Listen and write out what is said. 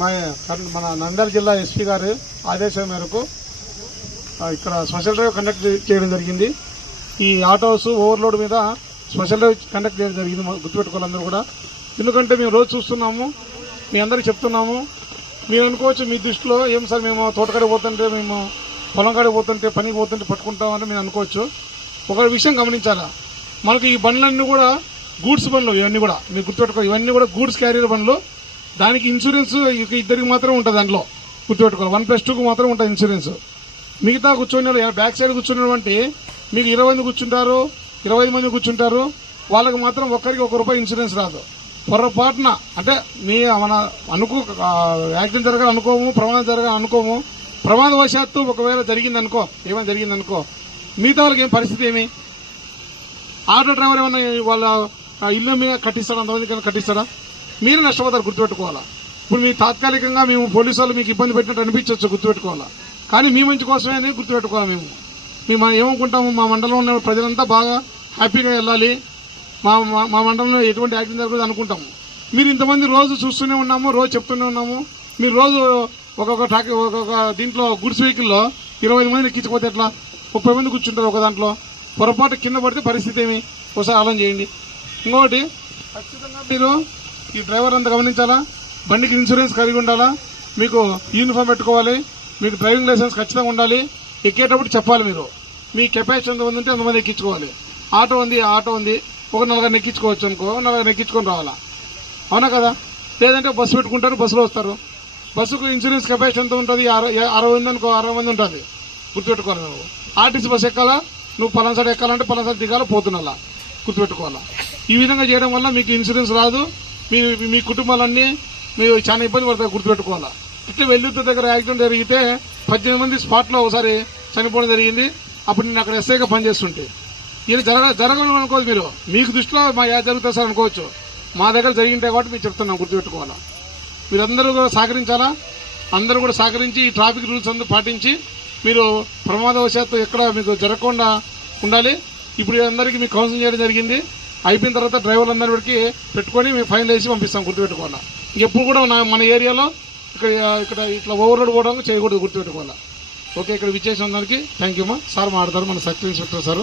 మా కర్- మన నంద్యాల జిల్లా ఎస్పీ గారు ఆదేశం మేరకు ఇక్కడ స్పెషల్ డ్రైవ్ కండక్ట్ చేయడం జరిగింది. ఈ ఆటోస్ ఓవర్లోడ్ మీద స్పెషల్ డ్రైవ్ కండక్ట్ చేయడం జరిగింది గుర్తుపెట్టుకోవాలందరూ కూడా. ఎందుకంటే మేము రోజు చూస్తున్నాము మీ అందరికి చెప్తున్నాము. మీరు అనుకోవచ్చు మీ దృష్టిలో ఏం సార్ మేము తోటకాడికి పోతుంటే మేము పొలం కాడికి పోతుంటే పనికి పోతుంటే పట్టుకుంటామని మీరు అనుకోవచ్చు. ఒక విషయం గమనించాలా? మనకి ఈ బండ్లన్నీ కూడా గూడ్స్ బండ్లు ఇవన్నీ కూడా. మీరు గుర్తుపెట్టుకో ఇవన్నీ కూడా గూడ్స్ క్యారియర్ బండ్లు. దానికి ఇన్సూరెన్స్ ఇద్దరికి మాత్రం ఉంటుంది దాంట్లో. గుర్తుపెట్టుకోవాలి. వన్ ప్లస్ టూకి మాత్రం ఉంటుంది ఇన్సూరెన్స్. మిగతా కూర్చొని వాళ్ళు బ్యాక్ సైడ్ కూర్చున్నటువంటి మీకు ఇరవై మంది కూర్చుంటారు ఇరవై ఐదు మంది కూర్చుంటారు వాళ్ళకి మాత్రం ఒక్కరికి ఒక రూపాయి ఇన్సూరెన్స్ రాదు. పొరపాటున అంటే మీ మన అనుకో యాక్సిడెంట్ జరగాలి అనుకోము ప్రమాదం జరగాలి అనుకోము ప్రమాదవశాత్తు ఒకవేళ జరిగింది అనుకో ఏమైనా జరిగిందనుకో మిగతా వాళ్ళకి ఏం పరిస్థితి ఏమి? ఆటో డ్రైవర్ ఏమైనా వాళ్ళ ఇల్లు మీద కట్టిస్తాడా? అంతమంది కన్నా కట్టిస్తాడా? మీరు నష్టపోతారు గుర్తుపెట్టుకోవాలా? ఇప్పుడు మీ తాత్కాలికంగా మేము పోలీసు వాళ్ళు మీకు ఇబ్బంది పెట్టినట్టు అనిపించవచ్చు గుర్తుపెట్టుకోవాలా? కానీ మీ మంచి కోసమే అని గుర్తుపెట్టుకోవాలి మేము. మేము మనం ఏమనుకుంటాము మా మండలంలో ఉన్న ప్రజలంతా బాగా హ్యాపీగా వెళ్ళాలి. మా మా- మండలంలో ఎటువంటి యాక్సిడెంట్ జరగదు అనుకుంటాము. మీరు ఇంతమంది రోజు చూస్తూనే ఉన్నాము రోజు చెప్తూనే ఉన్నాము. మీరు రోజు ఒక్కొక్క టాక్ ఒక్కొక్క దీంట్లో గుడ్స్ వెహికల్లో ఇరవై ఐదు మంది ఎక్కించకపోతే ఎట్లా? ముప్పై మంది కూర్చుంటారు ఒక దాంట్లో. పొరపాటు కింద పడితే పరిస్థితి ఏమి? ఒకసారి ఆలోచన చేయండి. ఇంకోటి ఖచ్చితంగా మీరు ఈ డ్రైవర్ అంతా గమనించాలా? బండికి ఇన్సూరెన్స్ కలిగి ఉండాలా? మీకు యూనిఫామ్ పెట్టుకోవాలి మీకు డ్రైవింగ్ లైసెన్స్ ఖచ్చితంగా ఉండాలి ఎక్కేటప్పుడు చెప్పాలి మీరు. మీ కెపాసిటీ ఎంతమంది ఉంటే అంతమంది ఎక్కించుకోవాలి. ఆటో ఉంది ఆటో ఉంది ఒక నలుగురు ఎక్కించుకోవచ్చు అనుకో నలుగురు ఎక్కించుకొని రావాలా? అవునా కదా? లేదంటే బస్సు పెట్టుకుంటారు బస్సులో వస్తారు. బస్సుకు ఇన్సూరెన్స్ కెపాసిటీ ఎంత ఉంటుంది? అరవై అరవై ఉంది అనుకో అరవై మంది ఉంటుంది. గుర్తుపెట్టుకోవాలి నువ్వు. ఆర్టీసీ బస్సు ఎక్కాలా? నువ్వు పలానా సైడ్ ఎక్కాలంటే పలానా సైడ్ దిగాలా పోతున్నా గుర్తుపెట్టుకోవాలా? ఈ విధంగా చేయడం వల్ల మీకు ఇన్సూరెన్స్ రాదు మీ మీ కుటుంబాలన్నీ మీరు చాలా ఇబ్బంది పడతారు గుర్తుపెట్టుకోవాలా? ఇట్లా వెల్లుత్తి దగ్గర యాక్సిడెంట్ జరిగితే పద్దెనిమిది మంది స్పాట్లో ఒకసారి చనిపోవడం జరిగింది. అప్పుడు నేను అక్కడ ఎస్ఐగా పనిచేస్తుంటే. ఇది జరగ జరగడం అనుకోవచ్చు మీరు. మీకు దృష్టిలో మా యా జరుగుతుంది సార్ అనుకోవచ్చు. మా దగ్గర జరిగింటాయి కాబట్టి మీరు చెప్తున్నాం గుర్తుపెట్టుకోవాలా? మీరందరూ కూడా సహకరించాలా? అందరూ కూడా సహకరించి ఈ ట్రాఫిక్ రూల్స్ అందరూ పాటించి మీరు ప్రమాదవశాత్తు ఎక్కడ మీకు జరగకుండా ఉండాలి. ఇప్పుడు అందరికీ మీకు కౌన్సిలింగ్ చేయడం జరిగింది. అయిపోయిన తర్వాత డ్రైవర్లందరికీ పెట్టుకొని మేము ఫైన్ వేసి పంపిస్తాం గుర్తుపెట్టుకోవాలా. ఎప్పుడు కూడా మన- మన ఏరియాలో ఇక్కడ ఇక్కడ ఇట్లా ఓవర్లోడ్ పోవడం చేయకూడదు గుర్తుపెట్టుకోవాలా. ఓకే ఇక్కడ విచ్చేసిన దానికి థ్యాంక్ యూ మా. సార్ మాట్లాడతారు మన సర్కిల్ ఇన్స్పెక్టర్ సార్.